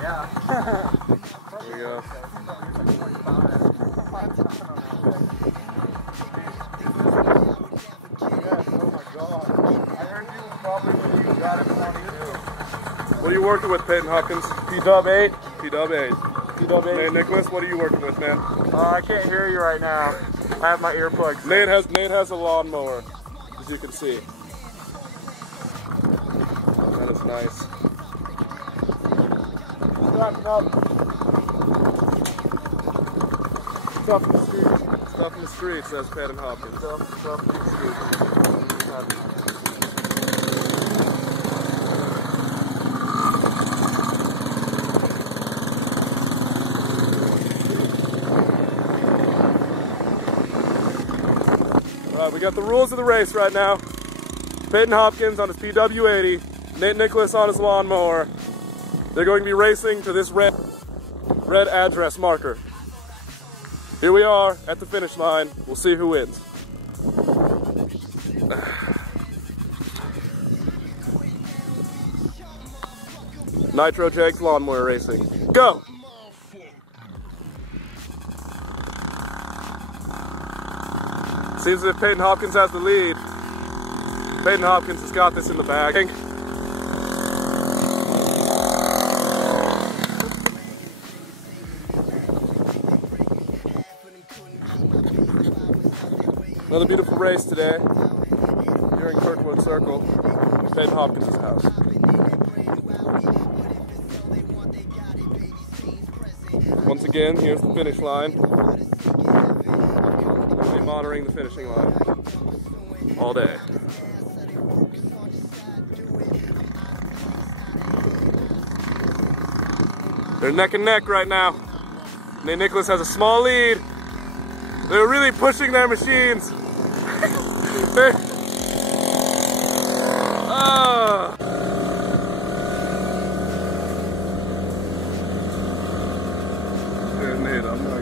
Yeah. There we go. What are you working with, Peyton Hopkins? P-Dub-8. P-Dub-8. P-Dub-8. Hey, Nicholas, what are you working with, man? I can't hear you right now. I have my earplugs. Nate has a lawnmower, as you can see. That is nice. Wrapping up. Stuff in the streets. Stuff in the streets, says Peyton Hopkins. Stuff in the streets. Alright, we got the rules of the race right now. Peyton Hopkins on his PW80, Nate Nicholas on his lawnmower. They're going to be racing to this red address marker. Here we are at the finish line. We'll see who wins. Nitro Jegs lawnmower racing. Go! Seems as if Peyton Hopkins has the lead. Peyton Hopkins has got this in the bag. Another beautiful race today here in Kirkwood Circle, Peyton Hopkins' house. Once again, here's the finish line. We'll be monitoring the finishing line all day. They're neck and neck right now. Nate Nicholas has a small lead. They're really pushing their machines. There's Nate. I'm gonna